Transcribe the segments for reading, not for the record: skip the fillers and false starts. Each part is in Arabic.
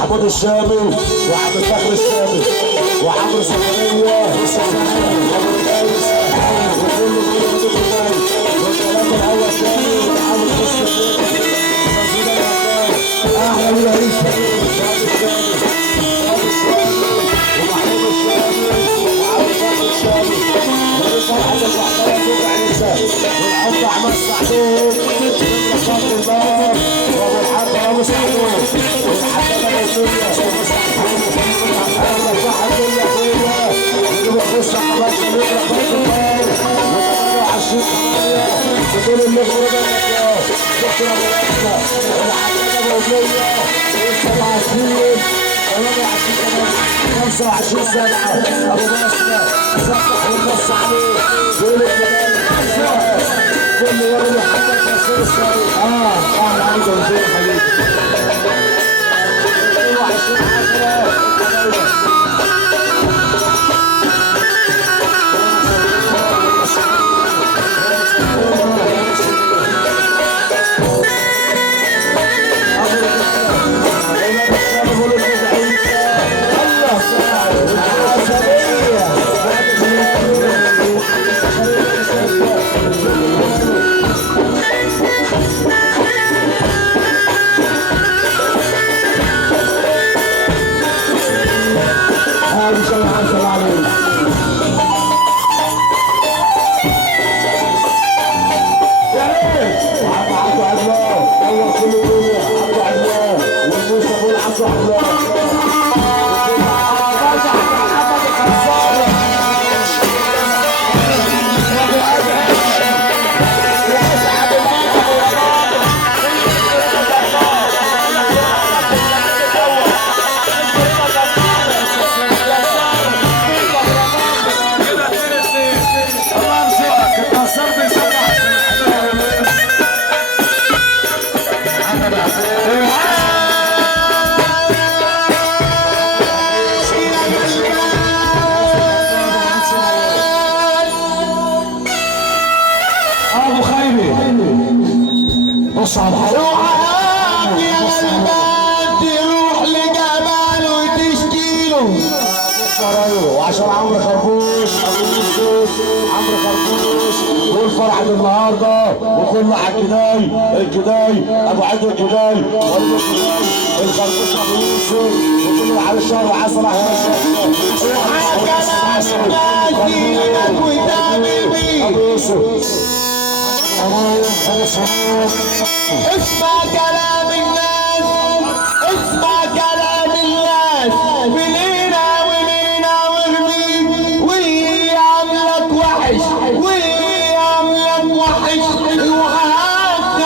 ومحمود الشامي وعبد الفخر الشامي وعمرو سفريه وابو القيس وكل والكلام الاول شامي وعامل قصه احلى من عيسى ومحمود الشامي وعبد الفخر الشامي ورفعت المحترم ربع عيسى والعم احمد سعدون ونقاط الباب وابو الحاج ابو سعدون والحاجه الدنيا اهلا صح الدنيا فيا نجيب القصه كمان خلينا نقاط الباب و28 بدون المغرب شكرا لك والحاجه موجوده 27 25 سنة أبو ناصر فتح والنص عليه دول كل يوم يحقق تخصيص أهلا عندهم زي حبيبي 10 عمرو خربوش عمرو خربوش والفرحة النهارده وكله على الجداي ابو عيد الجداي الخربوش ابو يوسف وكله على الشهر وعسل احمد ابو يوسف اسمع كلام الناس اسمع كلام الناس ولينا ولينا ورميك واللي عملك وحش واللي عملك وحش وهاك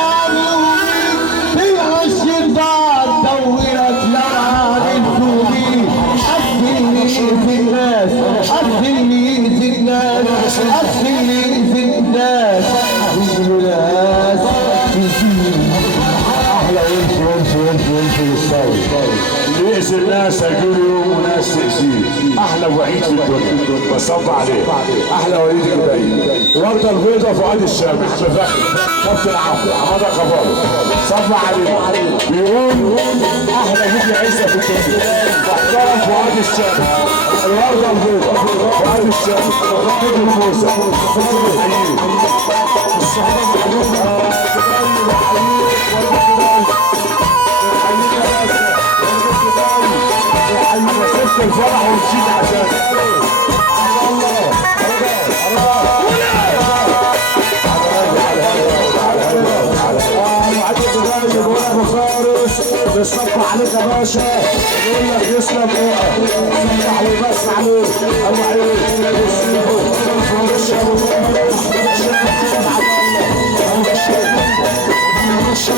تلقى الشيطان دورك لعن الدوبي قتلني في الناس قتلني في الناس قتلني في الناس يأذي الناس هيجوا يوم وناس تأذيه احلى وعيد في الدنيا بصب عليه احلى وليد البعيد ورده البيضه فؤاد الشامي احمد فخري كابتن عمرو حماده كفاره صب عليه بيقول احلى فيديو عزه في الدنيا محترم فؤاد الشامي الورده البيضه فؤاد الشامي فؤاد الموسى فؤاد الحقيقي الصحابه مسكت الفرح ونسيت عشان بيصبح عليك يا باشا يقول لك يسلم روحك صبح لي بس عليك ابو عيد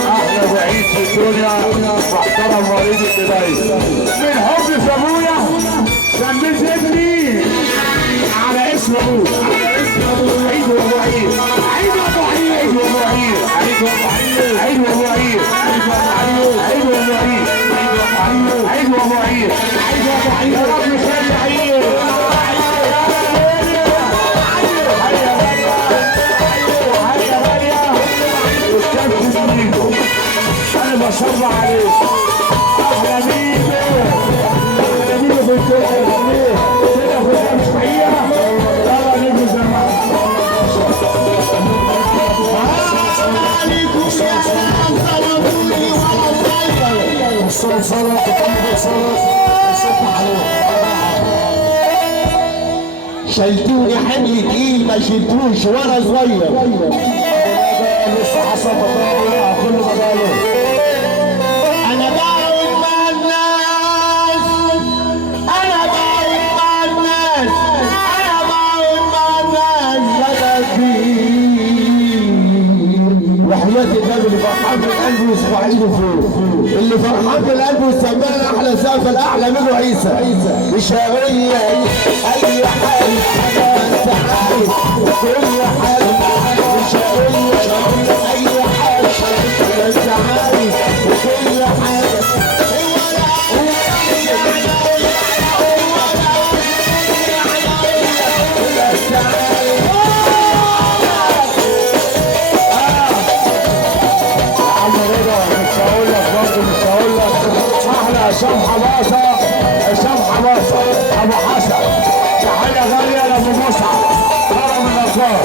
احلى وعيد في الدنيا محترم وليد البداية من حب في ابويا سميت ابني على اسم ابوه عيد وابو عيد عيد وابو عيد عيد وابو عيد عيد وابو عيد عيد وابو عيد عيد وابو عيد عيد وابو عيد يا رب يخلي عيد انا بصب عليك احلى بيك شلتوني حمل تقيل ما شلتوش وانا صغير. لسه حصل تطور كل مجاله. انا بعود مع الناس، انا بعود مع الناس، انا بعود مع الناس لا كتير. وحياة النبي اللي فرحان بالقلب ويصبح ايده فوق، اللي فرحان بالقلب ويسمعنا احلى سقف الاحلى منه عيسى. مش هقول لك اي حاجه انت عارف كل حاجه، مش هقول لك اي حاجه انت عارف كل حاجه. هشام حماسه، هشام حماسه ابو حسن، تحيه غاليه لابو مصعب كرم النقار،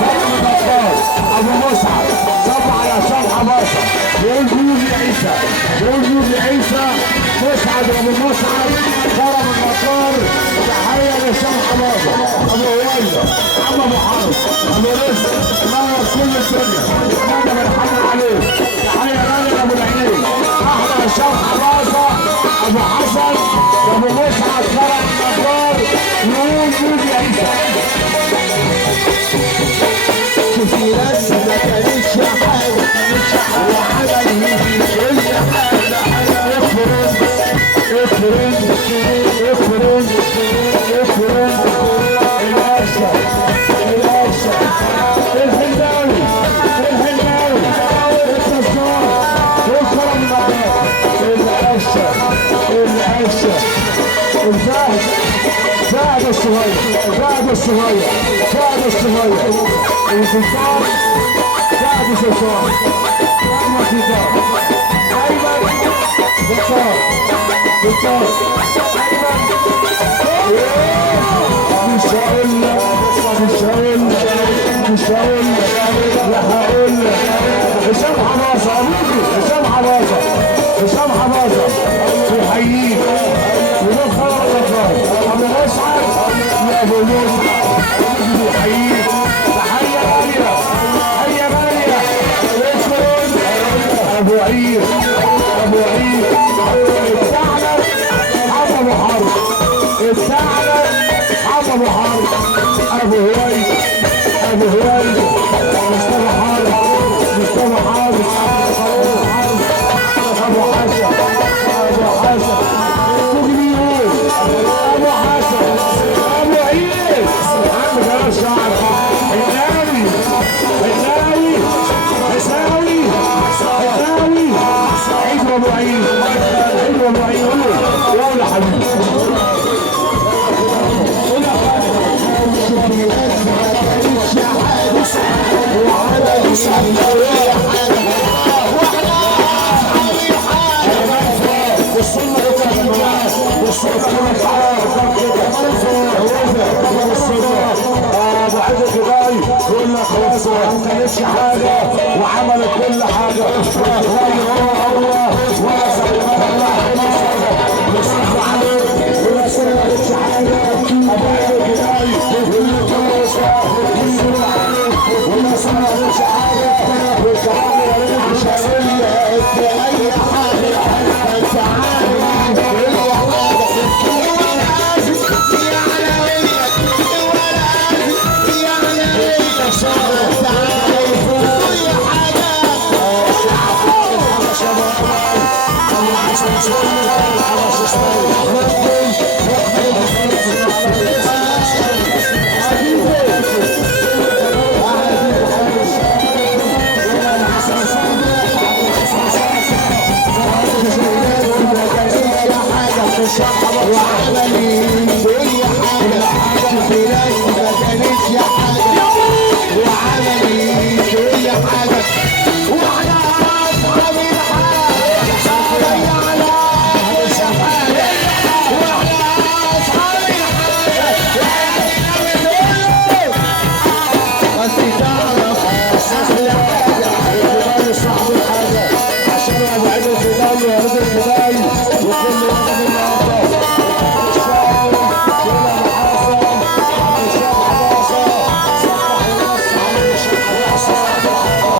كرم النقار ابو مصعب. صب على هشام حماسه، يقول جوزي عيسى، يقول جوزي عيسى مسعد ابو مصعب كرم النقار. تحيه لهشام حماسه ابو هويدا، عم ابو حرب، ابو رزق، نور كل الدنيا، احنا بنحن عليه. تحيه غاليه لابو العينين، احلى هشام حماسه ابو حسن ابو مسعد كرم النقار. يقول جوزي عيسى. في ناس ما كانتش حاجه وعمل كل حاجه. افرن افرن افرن افرن الاشا الاشا الهنداوي الهنداوي التذكار والكرم النقار. الاشا الاشا الفهد، فهد الصغير، فهد الصغير، فهد الصغير، السلطان، فهد السلطان، احمد سلطان، ايمن سلطان، سلطان، ايمن. مش هقول لك مش هقول لك مش هقول لك لا هقول لك. هشام حماسه ابوكي، هشام حماسه، هشام حماسه بيحييك وده خبر النقار. ابو مسعد يا ابو مسعد بيحييك. تحيه غاليه، تحيه غاليه. اشكرون ابو عيد، ابو عيد الثعلب حب ابو حرب، الثعلب حب ابو حرب. ابو هويد، ابو هويد مصطفى حرب، مصطفى حرب، ابو حسن، ابو حسن ابو حسن، ابو عيد عم جلال شعر. الناوي، الناوي، حساوي، حساوي، عيد ابو عيد، عيد ابو عيد. يلا حبيبي ابو عيد الجبالي يقول لك خلاص ما كانتش حاجه وعملت كل حاجه. هو ولا سلمان الله يصرف عليه ولا سمعتش حاجه. ابو عيد الجبالي يقول لك خلاص ولا سمعتش حاجه. والكلام مش هقول لك اي حاجه. انت عارف كل وعمل